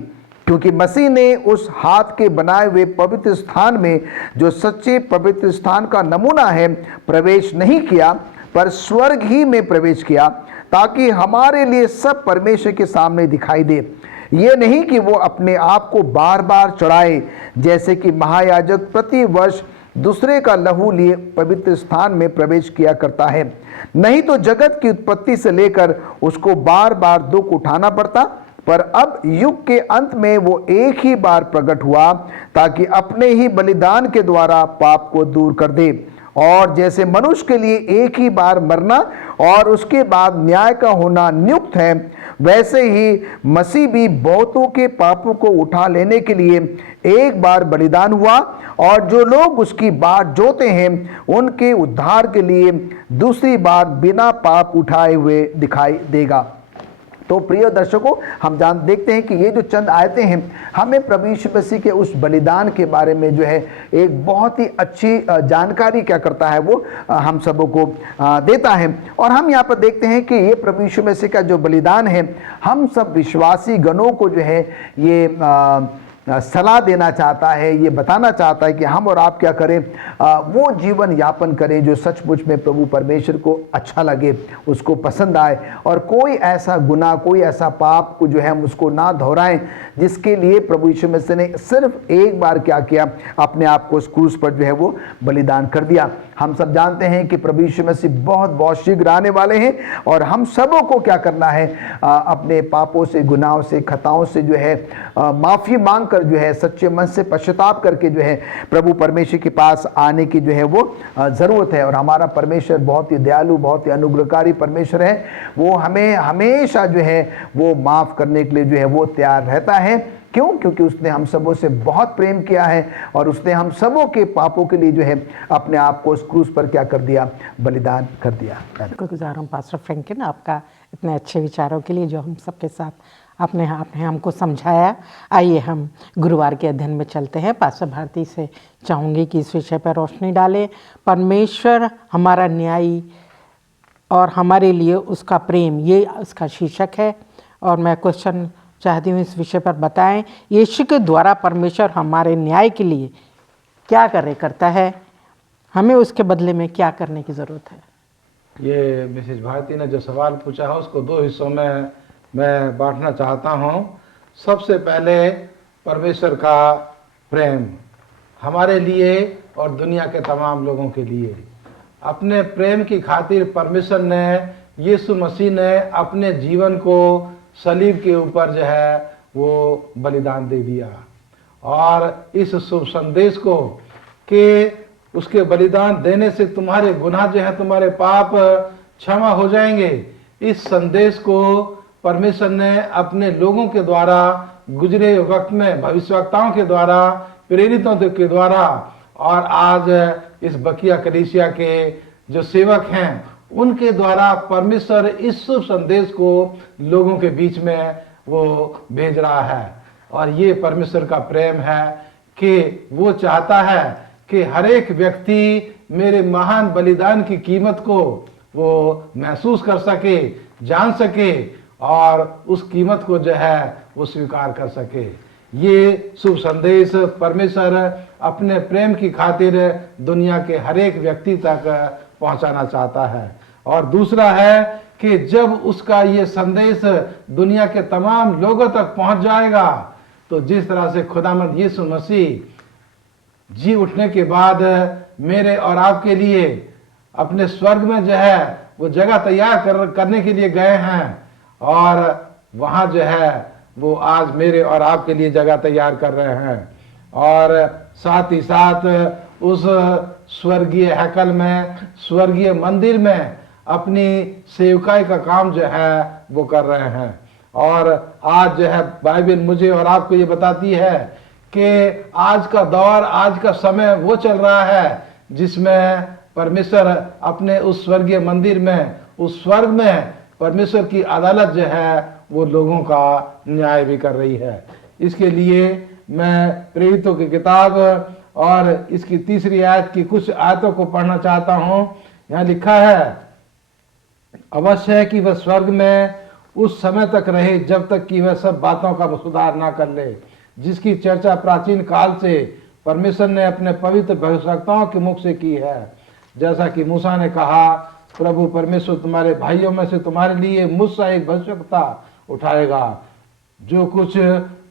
क्योंकि मसीह ने उस हाथ के बनाए हुए पवित्र स्थान में, जो सच्चे पवित्र स्थान का नमूना है, प्रवेश नहीं किया, पर स्वर्ग ही में प्रवेश किया, ताकि हमारे लिए सब परमेश्वर के सामने दिखाई दे। ये नहीं कि वो अपने आप को बार बार चढ़ाए, जैसे कि महायाजक प्रति वर्ष दूसरे का लहू लिए पवित्र स्थान में प्रवेश किया करता है। नहीं तो जगत की उत्पत्ति से लेकर उसको बार बार दुख उठाना पड़ता, पर अब युग के अंत में वो एक ही बार प्रकट हुआ, ताकि अपने ही बलिदान के द्वारा पाप को दूर कर दे। और जैसे मनुष्य के लिए एक ही बार मरना और उसके बाद न्याय का होना नियुक्त है, वैसे ही मसीह भी बहुतों के पापों को उठा लेने के लिए एक बार बलिदान हुआ, और जो लोग उसकी बाट जोते हैं उनके उद्धार के लिए दूसरी बार बिना पाप उठाए हुए दिखाई देगा। तो प्रिय दर्शकों, हम देखते हैं कि ये जो चंद आयतें हैं हमें प्रभु यीशु मसीह के उस बलिदान के बारे में जो है एक बहुत ही अच्छी जानकारी क्या करता है, वो हम सबों को देता है। और हम यहाँ पर देखते हैं कि ये प्रभु यीशु मसीह का जो बलिदान है, हम सब विश्वासी गणों को जो है ये सलाह देना चाहता है, ये बताना चाहता है कि हम और आप क्या करें, वो जीवन यापन करें जो सचमुच में प्रभु परमेश्वर को अच्छा लगे, उसको पसंद आए, और कोई ऐसा गुनाह, कोई ऐसा पाप को जो है हम उसको ना दोहराएं, जिसके लिए प्रभु यीशु मसीह ने सिर्फ एक बार क्या किया, अपने आप को उस क्रूस पर जो है वो बलिदान कर दिया। हम सब जानते हैं कि प्रभु यीशु मसीह बहुत बहुत शीघ्र आने वाले हैं और हम सबों को क्या करना है, अपने पापों से, गुनाहों से, खताओं से जो है माफ़ी मांग कर जो है सच्चे मन से पश्चाताप करके जो है प्रभु परमेश्वर के पास आने की जो है वो ज़रूरत है। और हमारा परमेश्वर बहुत ही दयालु, बहुत ही अनुग्रहकारी परमेश्वर है। वो हमें हमेशा जो है वो माफ़ करने के लिए जो है वो तैयार रहता है। क्यों? क्योंकि उसने हम सबों से बहुत प्रेम किया है और उसने हम सबों के पापों के लिए जो है अपने आप को उस क्रूस पर क्या कर दिया, बलिदान कर दिया। शुक्रगुजार हूँ पास्टर फ्रैंकलिन आपका इतने अच्छे विचारों के लिए जो हम सबके साथ आपने हमको समझाया। आइए हम गुरुवार के अध्ययन में चलते हैं। पास्टर भारती से चाहूँगी कि इस विषय पर रोशनी डालें। परमेश्वर हमारा न्यायी और हमारे लिए उसका प्रेम, ये उसका शीर्षक है। और मैं क्वेश्चन चाहती हूँ इस विषय पर बताएं, यीशु के द्वारा परमेश्वर हमारे न्याय के लिए क्या करता है, हमें उसके बदले में क्या करने की ज़रूरत है? ये मिसेज भारती ने जो सवाल पूछा है उसको दो हिस्सों में मैं बांटना चाहता हूँ। सबसे पहले प्रभु का प्रेम हमारे लिए और दुनिया के तमाम लोगों के लिए। अपने प्रेम की खातिर परमेश्वर ने, यीशु मसीह ने अपने जीवन को सलीब के ऊपर जो है वो बलिदान दे दिया। और इस शुभ संदेश को कि उसके बलिदान देने से तुम्हारे गुनाह जो है, तुम्हारे पाप क्षमा हो जाएंगे, इस संदेश को परमेश्वर ने अपने लोगों के द्वारा गुजरे वक्त में, भविष्यवक्ताओं के द्वारा, प्रेरितों के द्वारा और आज इस बकिया कलीसिया के जो सेवक हैं उनके द्वारा परमेश्वर इस शुभ संदेश को लोगों के बीच में वो भेज रहा है। और ये परमेश्वर का प्रेम है कि वो चाहता है कि हर एक व्यक्ति मेरे महान बलिदान की कीमत को वो महसूस कर सके, जान सके और उस कीमत को जो है वो स्वीकार कर सके। ये शुभ संदेश परमेश्वर अपने प्रेम की खातिर दुनिया के हर एक व्यक्ति तक पहुंचाना चाहता है। और दूसरा है कि जब उसका ये संदेश दुनिया के तमाम लोगों तक पहुंच जाएगा तो जिस तरह से खुदावंद यीशु मसीह जी उठने के बाद मेरे और आपके लिए अपने स्वर्ग में जो है वो जगह तैयार करने के लिए गए हैं और वहां जो है वो आज मेरे और आपके लिए जगह तैयार कर रहे हैं। और साथ ही साथ उस स्वर्गीय हैकल में, स्वर्गीय मंदिर में अपनी सेवकाई का काम जो है वो कर रहे हैं। और आज जो है बाइबल मुझे और आपको ये बताती है कि आज का दौर, आज का समय वो चल रहा है जिसमें परमेश्वर अपने उस स्वर्गीय मंदिर में, उस स्वर्ग में परमेश्वर की अदालत जो है वो लोगों का न्याय भी कर रही है। इसके लिए मैं प्रेरितों की किताब और इसकी 3री आयत की कुछ आयतों को पढ़ना चाहता हूं। यहाँ लिखा है, अवश्य है कि वह स्वर्ग में उस समय तक रहे जब तक कि वह सब बातों का सुधार ना कर ले, जिसकी चर्चा प्राचीन काल से परमेश्वर ने अपने पवित्र भविष्यवक्ताओं के मुख से की है। जैसा कि मूसा ने कहा, प्रभु परमेश्वर तुम्हारे भाइयों में से तुम्हारे लिए मुझसे एक भविष्यवक्ता उठाएगा, जो कुछ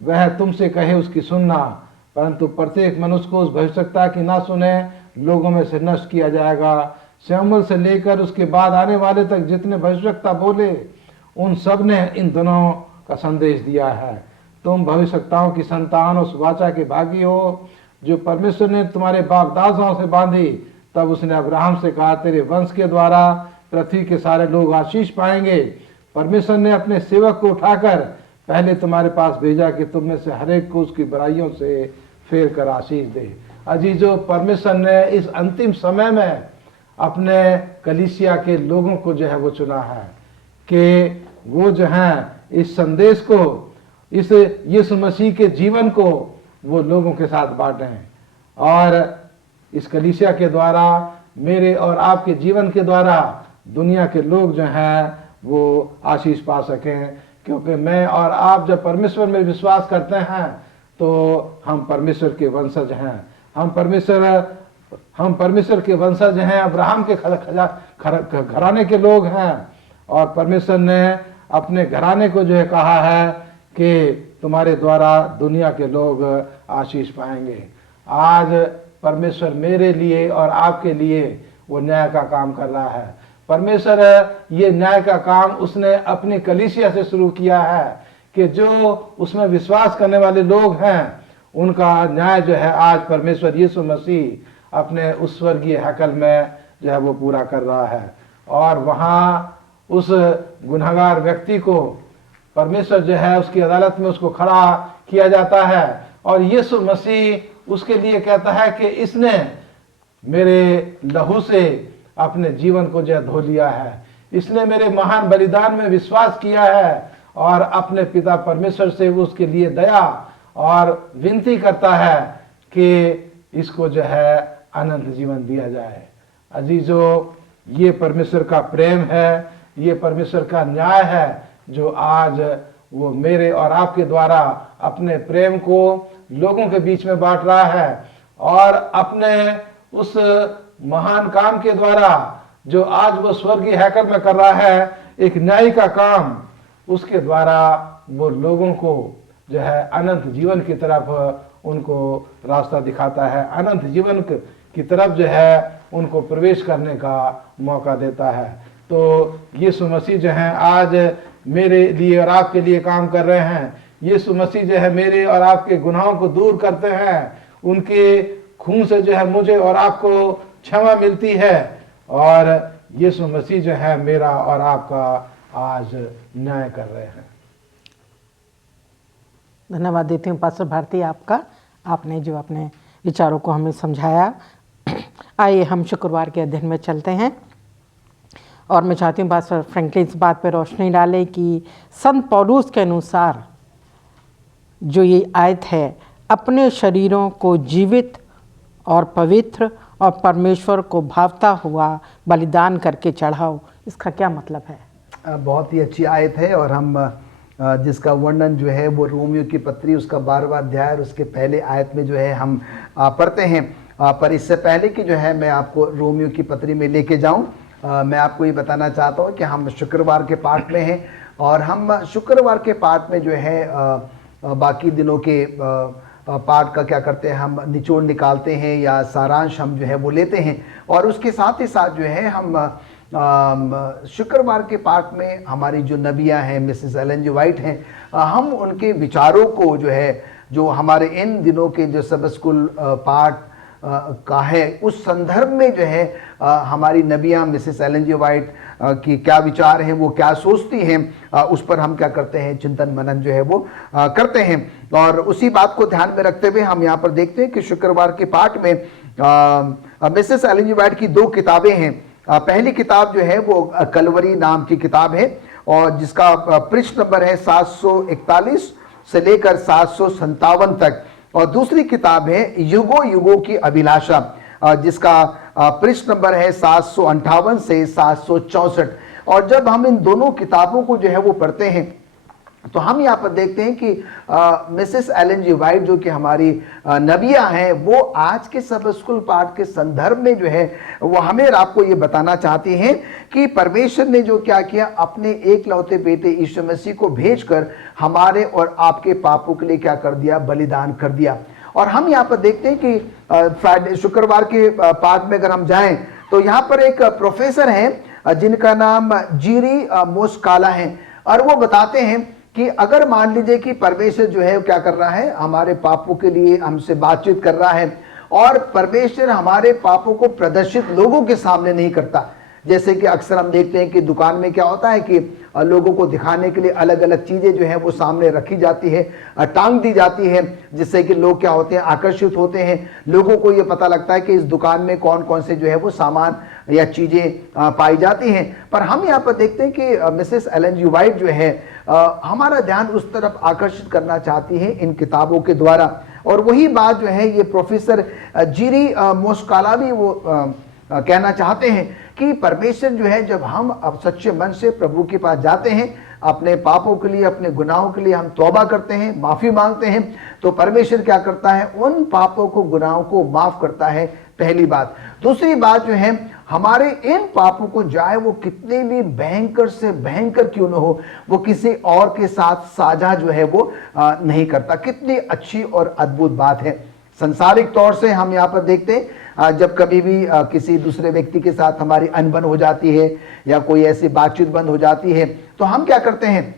वह तुमसे कहे उसकी सुनना, परंतु प्रत्येक मनुष्य को उस भविष्यवक्ता की ना सुने लोगों में से नष्ट किया जाएगा। शमूएल से लेकर उसके बाद आने वाले तक जितने भविष्यवक्ता बोले उन सब ने इन दोनों का संदेश दिया है। तुम भविष्यवक्ताओं की संतान उस वाचा के भागी हो जो परमेश्वर ने तुम्हारे बाप दादाओं से बांधी। तब उसने अब्राहम से कहा, तेरे वंश के द्वारा पृथ्वी के सारे लोग आशीष पाएंगे। परमेश्वर ने अपने सेवक को उठाकर पहले तुम्हारे पास भेजा कि तुम में से हर एक को उसकी बुराइयों से फेर कर आशीष दे। अजीजों, परमेश्वर ने इस अंतिम समय में अपने कलीसिया के लोगों को जो है वो चुना है कि वो जो है इस संदेश को, इस यीशु मसीह के जीवन को वो लोगों के साथ बांटें और इस कलीसिया के द्वारा, मेरे और आपके जीवन के द्वारा दुनिया के लोग जो हैं वो आशीष पा सकें। क्योंकि मैं और आप जब परमेश्वर में विश्वास करते हैं तो हम परमेश्वर के वंशज हैं। हम परमेश्वर के वंशज हैं, अब्राहम के घराने के लोग हैं। और परमेश्वर ने अपने घराने को जो है कहा है कि तुम्हारे द्वारा दुनिया के लोग आशीष पाएंगे। आज परमेश्वर मेरे लिए और आपके लिए वो न्याय का काम कर रहा है। परमेश्वर ये न्याय का काम उसने अपनी कलीसिया से शुरू किया है कि जो उसमें विश्वास करने वाले लोग हैं उनका न्याय जो है आज परमेश्वर यीशु मसीह अपने उस स्वर्गीय हैकल में जो है वो पूरा कर रहा है। और वहाँ उस गुनहगार व्यक्ति को परमेश्वर जो है उसकी अदालत में उसको खड़ा किया जाता है और यीशु मसीह उसके लिए कहता है कि इसने मेरे लहू से अपने जीवन को जो धो लिया है, इसने मेरे महान बलिदान में विश्वास किया है और अपने पिता परमेश्वर से वो उसके लिए दया और विनती करता है कि इसको जो है अनंत जीवन दिया जाए। अजीजों, ये परमेश्वर का प्रेम है, ये परमेश्वर का न्याय है जो आज वो मेरे और आपके द्वारा अपने प्रेम को लोगों के बीच में बांट रहा है और अपने उस महान काम के द्वारा जो आज वो स्वर्गीय हैकल में कर रहा है, एक न्याय का काम, उसके द्वारा वो लोगों को जो है अनंत जीवन की तरफ उनको रास्ता दिखाता है, अनंत जीवन की तरफ जो है उनको प्रवेश करने का मौका देता है। तो यीशु मसीह जो है आज मेरे लिए और आपके लिए काम कर रहे हैं। यीशु मसीह जो है मेरे और आपके गुनाहों को दूर करते हैं, उनके खून से जो है मुझे और आपको क्षमा मिलती है और यीशु मसीह जो है मेरा और आपका आज न्याय कर रहे हैं। धन्यवाद देती हूँ पास्टर भारती आपका, आपने जो अपने विचारों को हमें समझाया। आइए हम शुक्रवार के अध्ययन में चलते हैं और मैं चाहती हूँ पास्टर फ्रैंकलिन इस बात पर रोशनी डाले कि संत पौलुस के अनुसार जो ये आयत है, अपने शरीरों को जीवित और पवित्र और परमेश्वर को भावता हुआ बलिदान करके चढ़ाओ, इसका क्या मतलब है? बहुत ही अच्छी आयत है और हम जिसका वर्णन जो है वो रोमियो की पत्री उसका 12वां अध्याय और उसके पहले आयत में जो है हम पढ़ते हैं। पर इससे पहले कि जो है मैं आपको रोमियो की पत्री में लेके जाऊं, मैं आपको ये बताना चाहता हूं कि हम शुक्रवार के पाठ में हैं और हम शुक्रवार के पाठ में जो है बाकी दिनों के पाठ का क्या करते हैं, हम निचोड़ निकालते हैं या सारांश हम जो है वो लेते हैं और उसके साथ ही साथ जो है हम शुक्रवार के पाठ में हमारी जो नबियाँ हैं मिसेस एलन जी वाइट हैं, हम उनके विचारों को जो है जो हमारे इन दिनों के जो सब स्कूल पाठ का है उस संदर्भ में जो है हमारी नबियाँ मिसेस एलन जी वाइट की क्या विचार हैं, वो क्या सोचती हैं, उस पर हम क्या करते हैं, चिंतन मनन जो है वो करते हैं। और उसी बात को ध्यान में रखते हुए हम यहाँ पर देखते हैं कि शुक्रवार के पाठ में मिसेस एलन जी वाइट की 2 किताबें हैं। पहली किताब जो है वो कलवरी नाम की किताब है और जिसका पृष्ठ नंबर है 741 से लेकर 757 तक, और दूसरी किताब है युगों युगों की अभिलाषा जिसका पृष्ठ नंबर है 758 से 764। और जब हम इन दोनों किताबों को जो है वो पढ़ते हैं तो हम यहाँ पर देखते हैं कि मिसेस एलन जी वाइट जो कि हमारी नबिया हैं, वो आज के सब स्कूल पाठ के संदर्भ में जो है वो हमें और आपको ये बताना चाहती हैं कि परमेश्वर ने जो क्या किया, अपने एकलौते बेटे यीशु मसीह को भेजकर हमारे और आपके पापों के लिए क्या कर दिया, बलिदान कर दिया। और हम यहाँ पर देखते हैं कि शुक्रवार के पाठ में अगर हम जाएं तो यहाँ पर एक प्रोफेसर हैं जिनका नाम जीरी मोस्काला है और वो बताते हैं कि अगर मान लीजिए कि परमेश्वर जो है वो क्या कर रहा है, हमारे पापों के लिए हमसे बातचीत कर रहा है और परमेश्वर हमारे पापों को प्रदर्शित लोगों के सामने नहीं करता। जैसे कि अक्सर हम देखते हैं कि दुकान में क्या होता है कि लोगों को दिखाने के लिए अलग अलग चीज़ें जो है वो सामने रखी जाती है, टांग दी जाती है, जिससे कि लोग क्या होते हैं, आकर्षित होते हैं। लोगों को ये पता लगता है कि इस दुकान में कौन कौन से जो है वो सामान या चीज़ें पाई जाती हैं। पर हम यहाँ पर देखते हैं कि मिसेस एलन जी वाइट जो है हमारा ध्यान उस तरफ आकर्षित करना चाहती है इन किताबों के द्वारा। और वही बात जो है ये प्रोफेसर जीरी मोस्काला भी वो कहना चाहते हैं कि परमेश्वर जो है जब हम अब सच्चे मन से प्रभु के पास जाते हैं, अपने पापों के लिए, अपने गुनाहों के लिए हम तौबा करते हैं, माफ़ी मांगते हैं, तो परमेश्वर क्या करता है, उन पापों को, गुनाहों को माफ़ करता है। पहली बात। दूसरी बात जो है, हमारे इन पापों को चाहे वो कितने भी भयंकर से भयंकर क्यों न हो, वो किसी और के साथ साझा जो है वो नहीं करता। कितनी अच्छी और अद्भुत बात है। संसारिक तौर से हम यहाँ पर देखते हैं जब कभी भी किसी दूसरे व्यक्ति के साथ हमारी अनबन हो जाती है या कोई ऐसी बातचीत बंद हो जाती है, तो हम क्या करते हैं,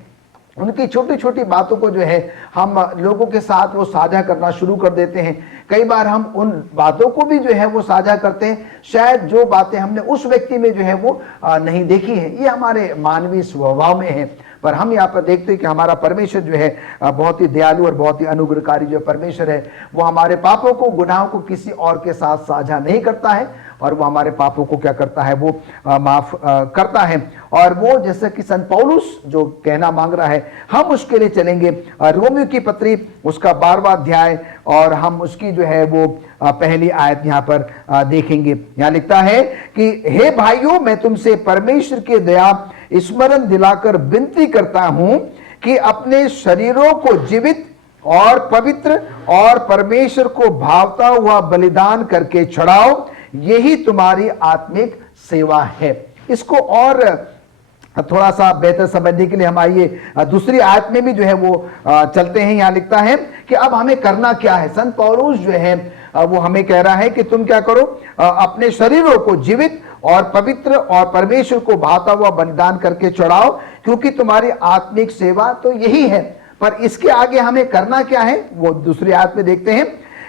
उनकी छोटी छोटी बातों को जो है हम लोगों के साथ वो साझा करना शुरू कर देते हैं। कई बार हम उन बातों को भी जो है वो साझा करते हैं, शायद जो बातें हमने उस व्यक्ति में जो है वो नहीं देखी है। ये हमारे मानवीय स्वभाव में है। पर हम यहाँ पर देखते हैं कि हमारा परमेश्वर जो है बहुत ही दयालु और बहुत ही अनुग्रहकारी जो परमेश्वर है, वो हमारे पापों को, गुनाहों को किसी और के साथ साझा नहीं करता है और वो हमारे पापों को क्या करता है, वो माफ करता है। और वो जैसे कि संत पौलुस जो कहना मांग रहा है, हम उसके लिए चलेंगे। रोमियो की पत्री उसका 12वां अध्याय और हम उसकी जो है वो पहली आयत यहाँ पर देखेंगे। यहाँ लिखता है कि हे भाइयों, मैं तुमसे परमेश्वर की दया स्मरण दिलाकर विनती करता हूं कि अपने शरीरों को जीवित और पवित्र और परमेश्वर को भावता हुआ बलिदान करके चढ़ाओ, यही तुम्हारी आत्मिक सेवा है। इसको और थोड़ा सा बेहतर समझने के लिए हम आइए दूसरी आयत में भी जो है वो चलते हैं। यहाँ लिखता है कि अब हमें करना क्या है। संत पौलुस जो है वो हमें कह रहा है कि तुम क्या करो, अपने शरीरों को जीवित और पवित्र और परमेश्वर को भाता हुआ बलिदान करके चढ़ाओ, क्योंकि तुम्हारी आत्मिक सेवा तो यही है। पर इसके आगे हमें करना क्या है, वो दूसरी आयत में देखते हैं।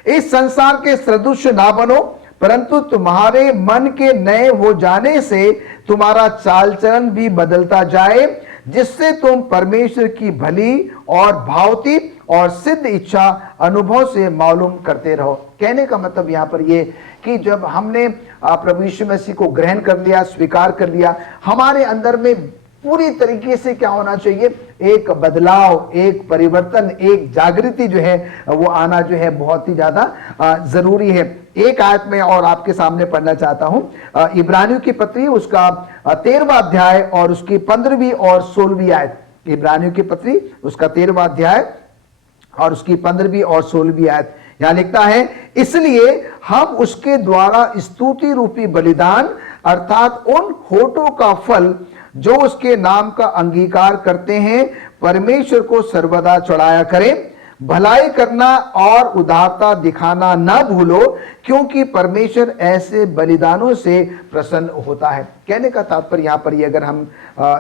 इस संसार के सदृश ना बनो, परंतु तुम्हारे मन के नए हो जाने से तुम्हारा चाल चलन भी बदलता जाए, जिससे तुम परमेश्वर की भली और भावती और सिद्ध इच्छा अनुभव से मालूम करते रहो। कहने का मतलब यहाँ पर ये कि जब हमने प्रभु यीशु मसीह को ग्रहण कर लिया, स्वीकार कर लिया, हमारे अंदर में पूरी तरीके से क्या होना चाहिए, एक बदलाव, एक परिवर्तन, एक जागृति जो है वो आना जो है बहुत ही ज्यादा जरूरी है। एक आयत में और आपके सामने पढ़ना चाहता हूं, इब्रानियों की पत्री उसका 13वां अध्याय और उसकी 15वीं और 16वीं आयत। इब्रानियों की पत्री उसका 13वां अध्याय और उसकी 15वीं और 16वीं आयत। यहां लिखता है, इसलिए हम उसके द्वारा स्तुति रूपी बलिदान अर्थात उन होठों का फल जो उसके नाम का अंगीकार करते हैं, परमेश्वर को सर्वदा चढ़ाया करें। भलाई करना और उदारता दिखाना न भूलो, क्योंकि परमेश्वर ऐसे बलिदानों से प्रसन्न होता है। कहने का तात्पर्य यहाँ पर ये अगर हम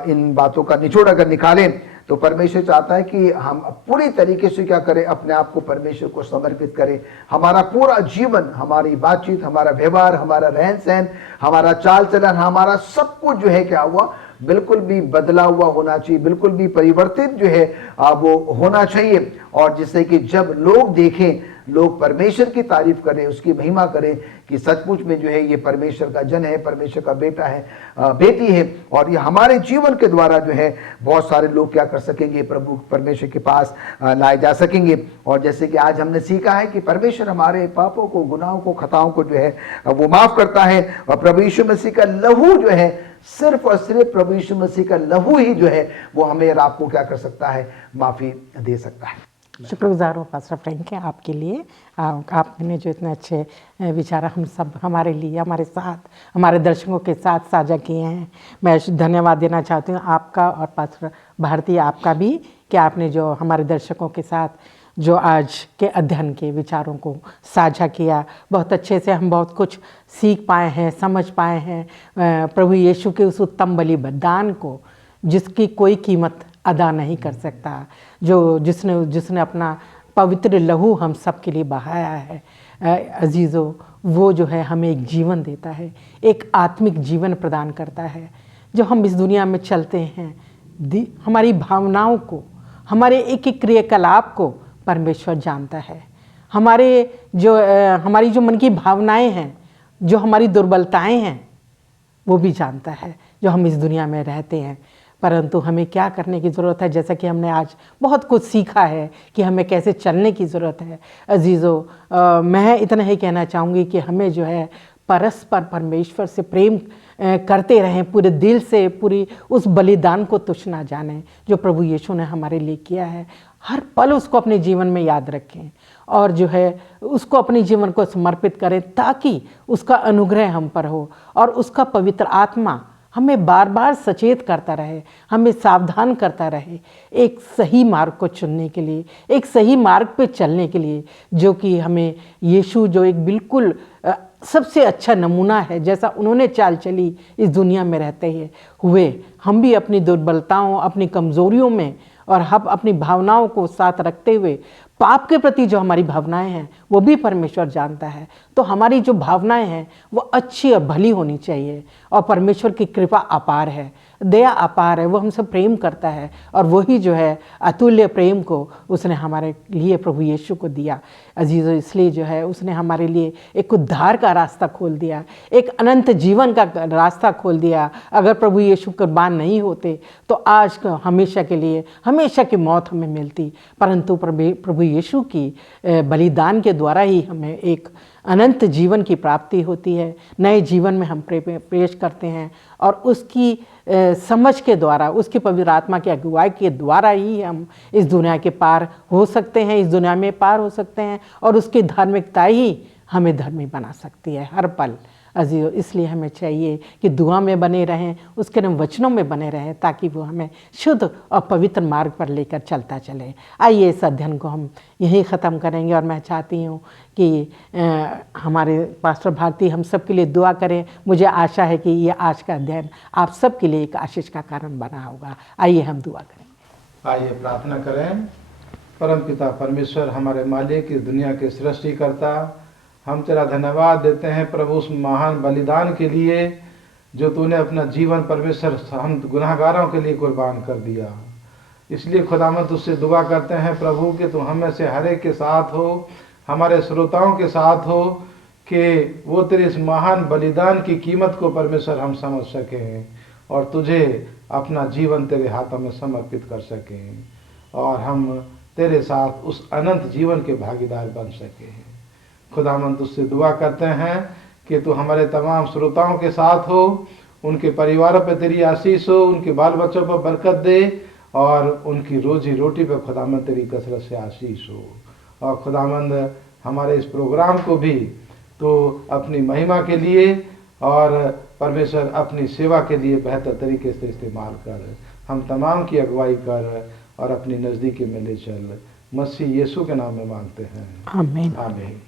इन बातों का निचोड़ अगर निकालें तो परमेश्वर चाहता है कि हम पूरी तरीके से क्या करें, अपने आप को परमेश्वर को समर्पित करें। हमारा पूरा जीवन, हमारी बातचीत, हमारा व्यवहार, हमारा रहन सहन, हमारा चाल चलन, हमारा सब कुछ जो है क्या हुआ, बिल्कुल भी बदला हुआ होना चाहिए, बिल्कुल भी परिवर्तित जो है वो होना चाहिए। और जिससे कि जब लोग देखें, लोग परमेश्वर की तारीफ करें, उसकी महिमा करें कि सचमुच में जो है ये परमेश्वर का जन है, परमेश्वर का बेटा है, बेटी है। और ये हमारे जीवन के द्वारा जो है बहुत सारे लोग क्या कर सकेंगे, प्रभु परमेश्वर के पास लाए जा सकेंगे। और जैसे कि आज हमने सीखा है कि परमेश्वर हमारे पापों को, गुनाहों को, खताओं को जो है वो माफ करता है। और प्रभु यीशु मसीह का लहू जो है, सिर्फ और सिर्फ प्रभु यीशु मसीह का लहू ही जो है वो हमें और आपको क्या कर सकता है, माफी दे सकता है। शुक्रगुजार हूँ पास्टर फ्रैंक के आपके लिए। आपने जो इतने अच्छे विचार हम सब हमारे लिए, हमारे साथ, हमारे दर्शकों के साथ साझा किए हैं। मैं धन्यवाद देना चाहती हूँ आपका और पास्टर भारती आपका भी, कि आपने जो हमारे दर्शकों के साथ जो आज के अध्ययन के विचारों को साझा किया। बहुत अच्छे से हम बहुत कुछ सीख पाए हैं, समझ पाए हैं प्रभु यीशु के उस उत्तम बलिदान को, जिसकी कोई कीमत अदा नहीं कर सकता, जिसने अपना पवित्र लहू हम सब के लिए बहाया है। अजीज़ों, वो जो है हमें एक जीवन देता है, एक आत्मिक जीवन प्रदान करता है। जो हम इस दुनिया में चलते हैं, हमारी भावनाओं को, हमारे एक एक क्रियाकलाप को परमेश्वर जानता है। हमारी जो मन की भावनाएं हैं, जो हमारी दुर्बलताएं हैं, वो भी जानता है, जो हम इस दुनिया में रहते हैं। परंतु हमें क्या करने की ज़रूरत है, जैसा कि हमने आज बहुत कुछ सीखा है कि हमें कैसे चलने की ज़रूरत है। अजीज़ों, मैं इतना ही कहना चाहूँगी कि हमें जो है परस्पर परमेश्वर से प्रेम करते रहें, पूरे दिल से, पूरी उस बलिदान को तुच्छ ना जानें जो प्रभु यीशु ने हमारे लिए किया है। हर पल उसको अपने जीवन में याद रखें और जो है उसको अपने जीवन को समर्पित करें, ताकि उसका अनुग्रह हम पर हो और उसका पवित्र आत्मा हमें बार बार सचेत करता रहे, हमें सावधान करता रहे एक सही मार्ग को चुनने के लिए, एक सही मार्ग पे चलने के लिए, जो कि हमें यीशु जो एक बिल्कुल सबसे अच्छा नमूना है। जैसा उन्होंने चाल चली इस दुनिया में रहते हुए, हम भी अपनी दुर्बलताओं, अपनी कमज़ोरियों में और हम अपनी भावनाओं को साथ रखते हुए, पाप के प्रति जो हमारी भावनाएं हैं वो भी परमेश्वर जानता है। तो हमारी जो भावनाएं हैं वो अच्छी और भली होनी चाहिए। और परमेश्वर की कृपा अपार है, दया अपार है, वो हमसे प्रेम करता है। और वही जो है अतुल्य प्रेम को उसने हमारे लिए प्रभु यीशु को दिया अजीज़ों। इसलिए जो है उसने हमारे लिए एक उद्धार का रास्ता खोल दिया, एक अनंत जीवन का रास्ता खोल दिया। अगर प्रभु यीशु कुर्बान नहीं होते तो आज हमेशा के लिए हमेशा की मौत हमें मिलती। परंतु प्रभु यीशु की बलिदान के द्वारा ही हमें एक अनंत जीवन की प्राप्ति होती है। नए जीवन में हम प्रवेश करते हैं और उसकी समझ के द्वारा, उसकी पवित्र आत्मा की अगुवाई के द्वारा ही हम इस दुनिया के पार हो सकते हैं, इस दुनिया में पार हो सकते हैं। और उसकी धार्मिकता ही हमें धर्मी बना सकती है हर पल अजीज़ों। इसलिए हमें चाहिए कि दुआ में बने रहें, उसके वचनों में बने रहें, ताकि वो हमें शुद्ध और पवित्र मार्ग पर लेकर चलता चले। आइए इस अध्ययन को हम यहीं ख़त्म करेंगे। और मैं चाहती हूँ कि हमारे पास्टर भारती हम सब के लिए दुआ करें। मुझे आशा है कि ये आज का अध्ययन आप सब के लिए एक आशीष का कारण बना होगा। आइए हम दुआ करें। आइए प्रार्थना करें। परम पिता परमेश्वर, हमारे मालिक, इस दुनिया के सृष्टिकर्ता, हम तेरा धन्यवाद देते हैं प्रभु उस महान बलिदान के लिए जो तूने अपना जीवन परमेश्वर हम गुनाहगारों के लिए कुर्बान कर दिया। इसलिए खुदावंद तुझसे दुआ करते हैं प्रभु कि तू हम में से हर एक के साथ हो, हमारे श्रोताओं के साथ हो, कि वो तेरे इस महान बलिदान की कीमत को परमेश्वर हम समझ सकें और तुझे अपना जीवन तेरे हाथों में समर्पित कर सकें और हम तेरे साथ उस अनंत जीवन के भागीदार बन सकें। खुदावंद तुझसे दुआ करते हैं कि तू हमारे तमाम श्रोताओं के साथ हो, उनके परिवारों पर तेरी आशीष हो, उनके बाल बच्चों पर बरकत दे और उनकी रोजी रोटी पर खुदावंद तेरी कसरत से आशीष हो। और खुदावंद हमारे इस प्रोग्राम को भी तो अपनी महिमा के लिए और परमेश्वर अपनी सेवा के लिए बेहतर तरीके से इस्तेमाल कर। हम तमाम की अगुवाई कर और अपनी नज़दीकी में ले चल। मसीह यीशु के नाम में मांगते हैं, आमीन। आमीन।